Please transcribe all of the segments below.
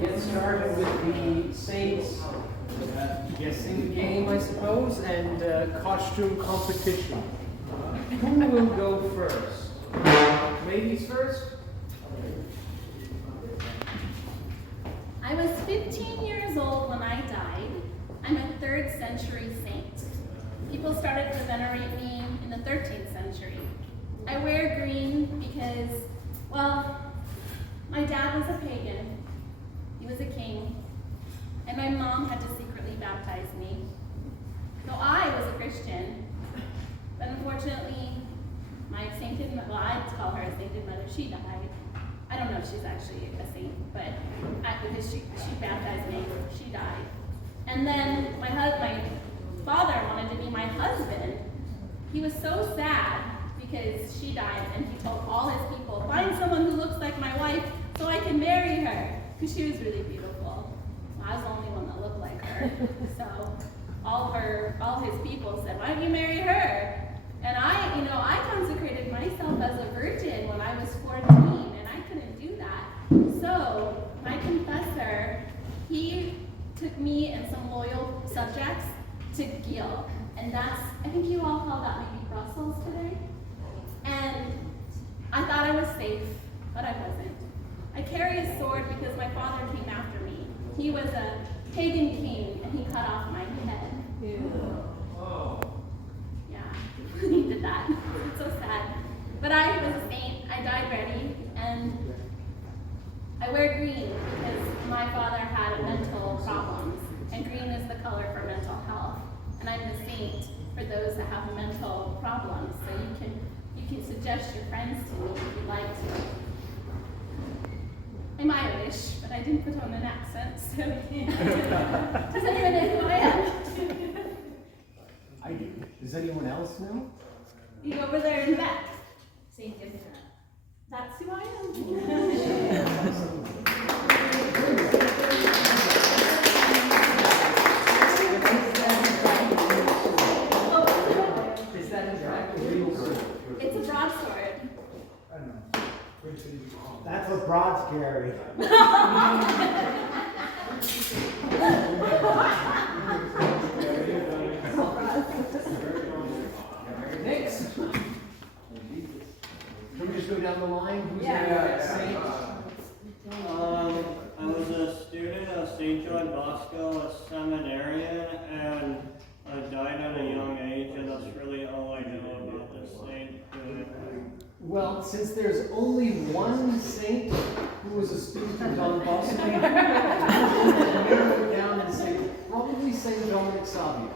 get started with the saints guessing game, I suppose, and costume competition. Who will go first? Ladies first? I was 15 years old when I died. I'm a 3rd century saint. People started to venerate me in the 13th century. I wear green because, well, my dad was a pagan. He was a king. And my mom had to secretly baptize me. So I was a Christian. But unfortunately, my sainted mother, well, I'd call her a sainted mother, she died. I don't know if she's actually a saint, but because she baptized me, she died. And then my father wanted to be my husband. He was so sad because she died, and he told all his people, find someone who looks like my wife so I can marry her, because she was really beautiful. Well, I was the only one that looked like her. So all his people said, why don't you marry her? And I consecrated myself as a virgin when I was 14, and I couldn't do that. So my confessor, he took me and some loyal subjects to Gil. And I think you all call that maybe Brussels today. And I thought I was safe, but I wasn't. I carry a sword because my father came after me. He was a pagan king, and he cut off my head. Yeah. Oh. Yeah, he did that. It's so sad. But I was a saint. I died ready, and I wear green because my father had mental problems, and green is the color for mental health. And I'm the saint for those that have mental problems. So you can suggest your friends to me if you'd like to. I'm Irish, but I didn't put on an accent, so does anyone know who I am? I do. Does anyone else know? You over there in the back. Saint Jessica. That's who I am. Is that in fact a real sword? It's a broadsword. I don't know. That's what broads carry. Next. Can we just go down the line? Who's saint? I was a student of St. John Bosco, a seminarian, and I died at a young age, and that's really all I know about this saint. Well, since there's only one saint who was a student of John Bosco, we'll narrow it down and say probably Saint Dominic Savio.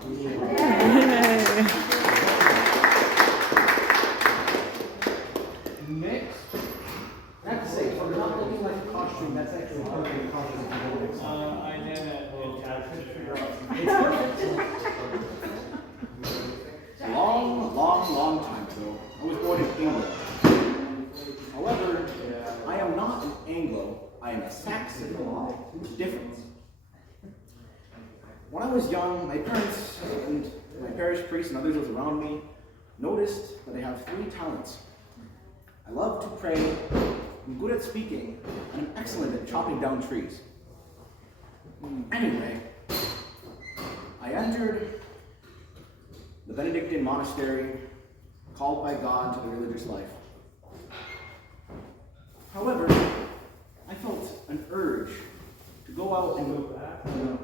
Next, I have to say, for not looking like a costume, that's actually a perfect costume for Dominic Savio. I did it. It's perfect. Long time ago, I was born in England. However, I am not an Anglo, I am a Saxon. There's a difference. When I was young, my parents and my parish priest and others around me noticed that I have 3 talents. I love to pray, I'm good at speaking, and I'm excellent at chopping down trees. Anyway, I entered the Benedictine monastery, called by God to the religious life. However, I felt an urge to go out and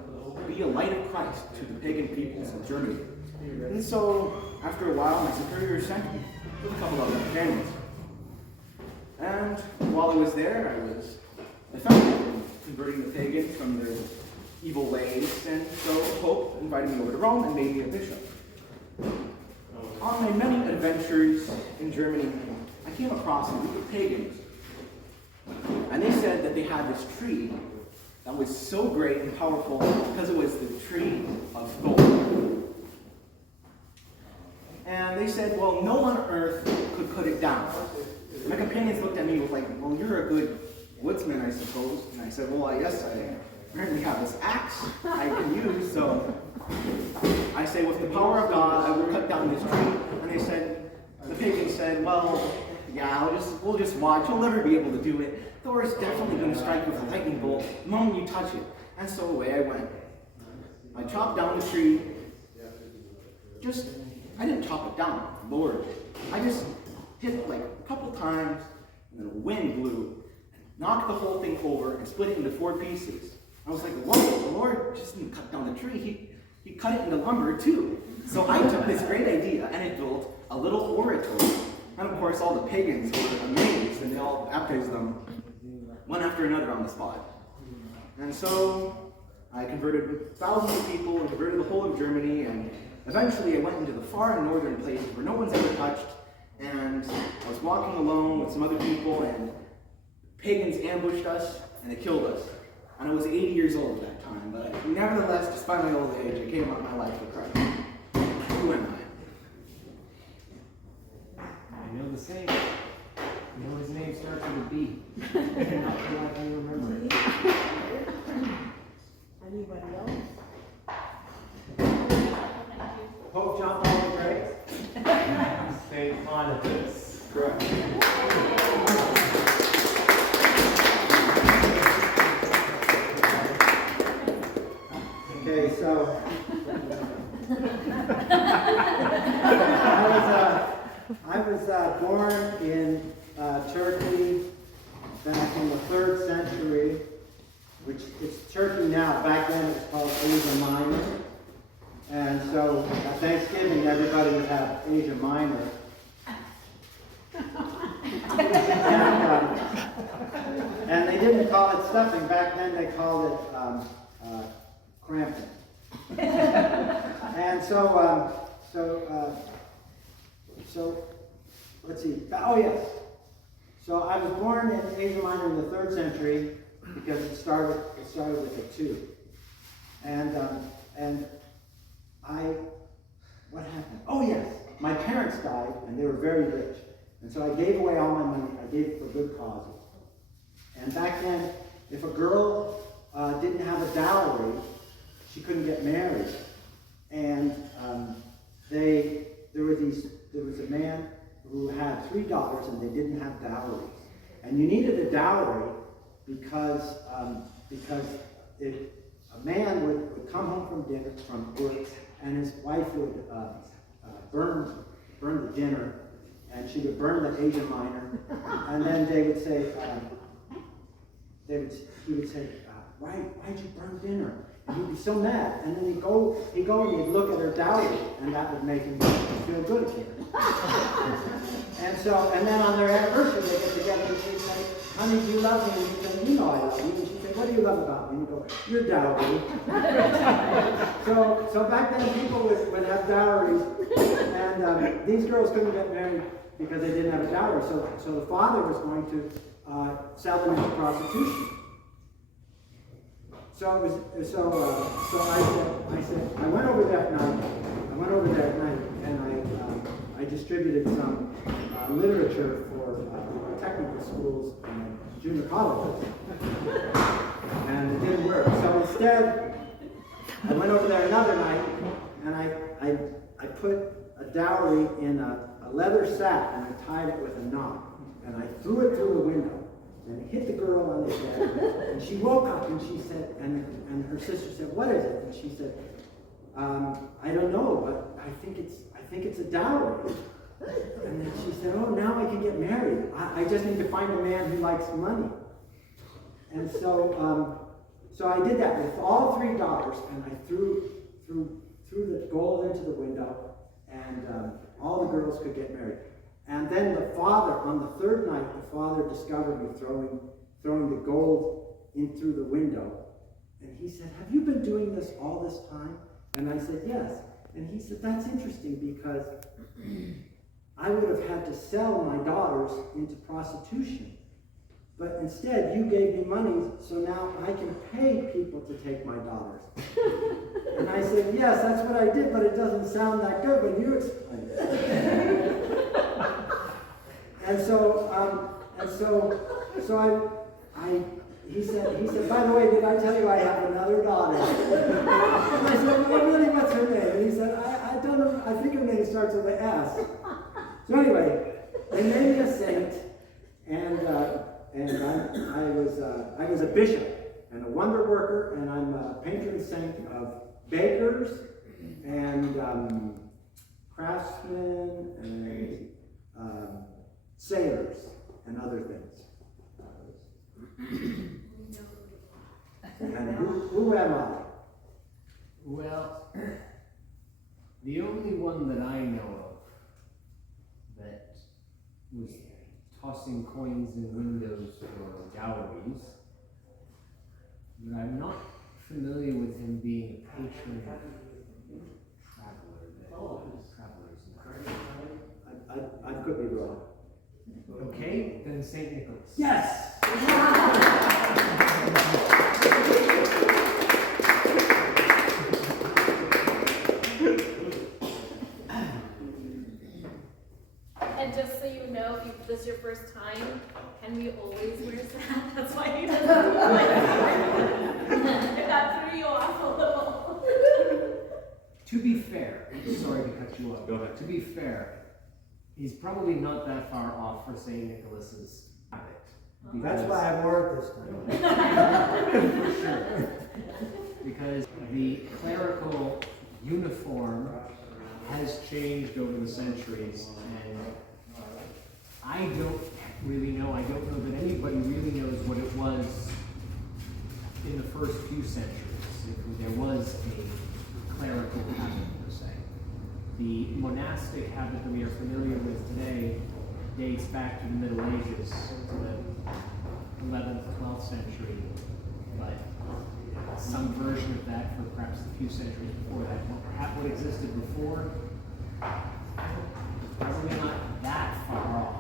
be a light of Christ to the pagan peoples of Germany. And so, after a while, my superior sent me with a couple of companions. And while I was there, I found them converting the pagans from their evil ways, and so the Pope invited me over to Rome and made me a bishop. On my many adventures in Germany, I came across a group of pagans, and they said that they had this tree that was so great and powerful because it was the tree of gold. And they said, well, no one on earth could cut it down. My companions looked at me with like, well, you're a good woodsman, I suppose. And I said, well, yes, I apparently have this axe I can use, so I say, with the power of God, I will cut down this tree. And they said, the pagan said, well, yeah, we'll just watch. You'll never be able to do it. Thor is definitely going to strike with a lightning bolt. the moment you touch it. And so away I went. I chopped down the tree. I didn't chop it down, Lord. I just hit it like a couple times, and then the wind blew, and knocked the whole thing over, and split it into 4 pieces. I was like, whoa, the Lord just didn't cut down the tree, he cut it into lumber too. So I took this great idea, and I built a little oratory. And of course, all the pagans were amazed, and they all baptized them one after another on the spot. And so I converted thousands of people and converted the whole of Germany, and eventually I went into the far northern places where no one's ever touched, and I was walking alone with some other people, and pagans ambushed us, and they killed us. And I was 80 years old at that time, but nevertheless, despite my old age, I gave up my life for Christ. Who am I? I know the same. I know his name starts with a B. Not sure I can remember it. Anybody else? Pope John Paul the Great. St. Boniface. Correct. Okay, so I was born in Turkey back in the 3rd century, which it's Turkey now. Back then it was called Asia Minor. And so at Thanksgiving, everybody would have Asia Minor. And they didn't call it stuffing. Back then they called it cramping. And so let's see. Oh yes. So I was born in Asia Minor in the 3rd century because it started with a 2. And what happened? Oh yes, my parents died and they were very rich. And so I gave away all my money. I gave it for good causes. And back then, if a girl didn't have a dowry, she couldn't get married. And there was a man who had 3 daughters and they didn't have dowries. And you needed a dowry because a man would come home from work, and his wife would burn the dinner, and she would burn the Asia Minor, and then they would say, he would say, why'd you burn dinner? And he'd be so mad, and then he'd go and he'd look at her dowry, and that would make him feel good again. And then on their anniversary, they get together and she'd say, honey, do you love me? And he'd say, you know I love you. And she'd say, what do you love about me? And he'd go, your dowry. So back then, people would have dowries, and these girls couldn't get married because they didn't have a dowry. So the father was going to sell them into prostitution. So I went over there at night. And I distributed some literature for technical schools and junior colleges, and it didn't work. So instead, I went over there another night, and I put a dowry in a leather sack, and I tied it with a knot, and I threw it through the window. And it hit the girl on the head, and she woke up and she said, and her sister said, what is it? And she said, I don't know, but I think it's a dowry. And then she said, oh, now I can get married. I just need to find a man who likes money. And so I did that with all 3 daughters, and I threw the gold into the window, and all the girls could get married. And then the father, on the 3rd night, the father discovered me throwing the gold in through the window. And he said, have you been doing this all this time? And I said, yes. And he said, that's interesting because I would have had to sell my daughters into prostitution. But instead, you gave me money, so now I can pay people to take my daughters. And I said, yes, that's what I did, but it doesn't sound that good when you explain it. He said, by the way, did I tell you I have another daughter? And I said, well, really, what's her name? And he said, I don't know, I think her name starts with an S. So anyway, they made me a saint, and I was a bishop. and a wonder worker, and I'm a patron saint of bakers and craftsmen and sailors and other things. And who am I? Well, the only one that I know of that was tossing coins in windows for galleries, but I'm not familiar with him being a patron traveler that travelers know. I could be wrong. Okay, then St. Nicholas. Yes! And just so you know, if this is your first time, Henry always wears that. That's why he doesn't like it. If that threw you off a little. To be fair, sorry to cut you off. Go ahead. To be fair, he's probably not that far off for St. Nicholas's habit. That's why I wore it this time. For sure. Because the clerical uniform has changed over the centuries, and I don't really know, I don't know that anybody really knows what it was in the first few centuries, if there was a clerical habit per se. The monastic habit that we are familiar with today dates back to the Middle Ages, to the 11th, 12th century, but some version of that for perhaps a few centuries before that. Perhaps what existed before, probably not that far off.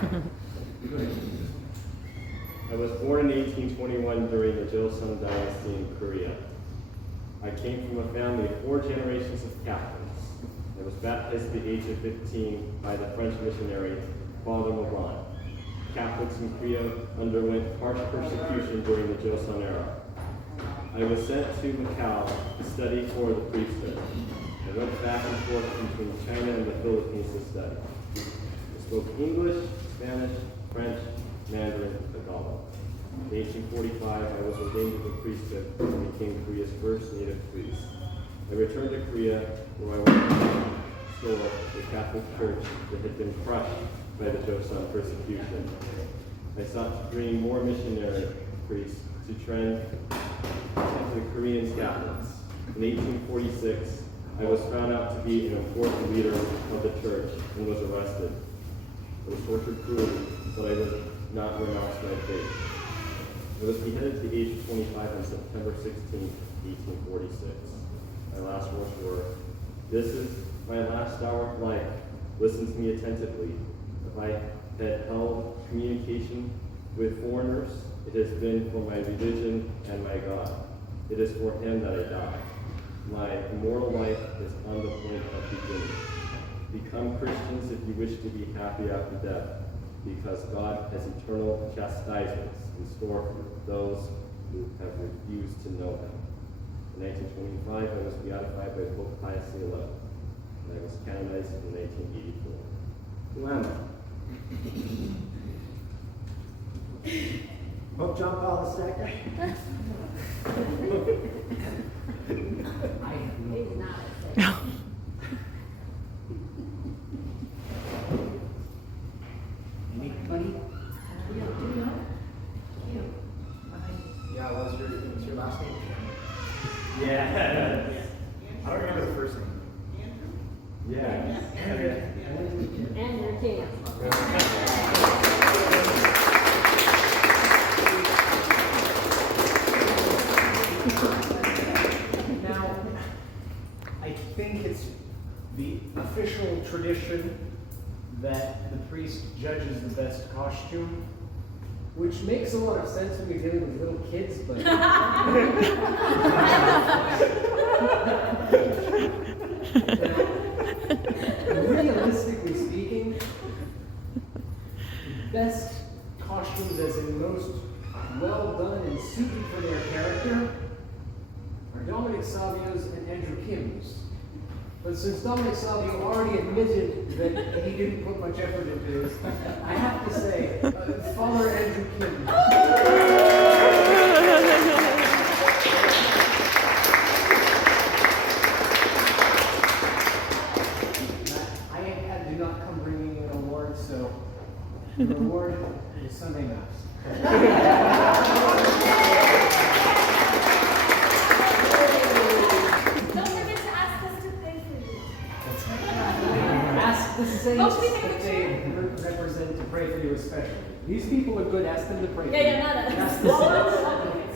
Go ahead. I was born in 1821 during the Joseon dynasty in Korea. I came from a family of 4 generations of Catholics. I was baptized at the age of 15 by the French missionary Father Moran. Catholics in Korea underwent harsh persecution during the Joseon era. I was sent to Macau to study for the priesthood. I went back and forth between China and the Philippines to study. I spoke English, Spanish, French, Mandarin, Tagalog. In 1845, I was ordained to the priesthood and became Korea's first native priest. I returned to Korea, where I went to restore the Catholic Church that had been crushed by the Joseon persecution. I sought to bring more missionary priests to train the Korean Catholics. In 1846, I was found out to be an important leader of the church and was arrested. I was tortured cruelly, but I did not renounce my faith. I was beheaded at the age of 25 on September 16, 1846. My last words were, "This is my last hour of life. Listen to me attentively. If I had held communication with foreigners, it has been for my religion and my God. It is for him that I die. My immortal life is on the point of beginning. Become Christians if you wish to be happy after death, because God has eternal chastisements in store for those who have refused to know him." In 1925, I was beatified by Pope Pius XI, and I was canonized in 1984. Who am I? Pope John Paul II? I have no He's clue. not. Anybody? Yeah, what's your last name? Yeah. I don't remember the first name. Yeah. And your king. Now, I think it's the official tradition that the priest judges the best costume, which makes a lot of sense when you're dealing with little kids, but realistically speaking, the best costumes, as in most well done and suited for their character, are Dominic Savio's and Andrew Kim's. But since Dominic Savio already admitted that he didn't put much effort into his, I have to say, Father Andrew Kim. did not come bringing an award, so the reward is Sunday Mass. Don't forget to ask us to pray for you. Ask the saints Oh, we can that they represent to pray for you especially. These people are good, ask them to pray for Yeah, you. yeah, not us. Ask the saints.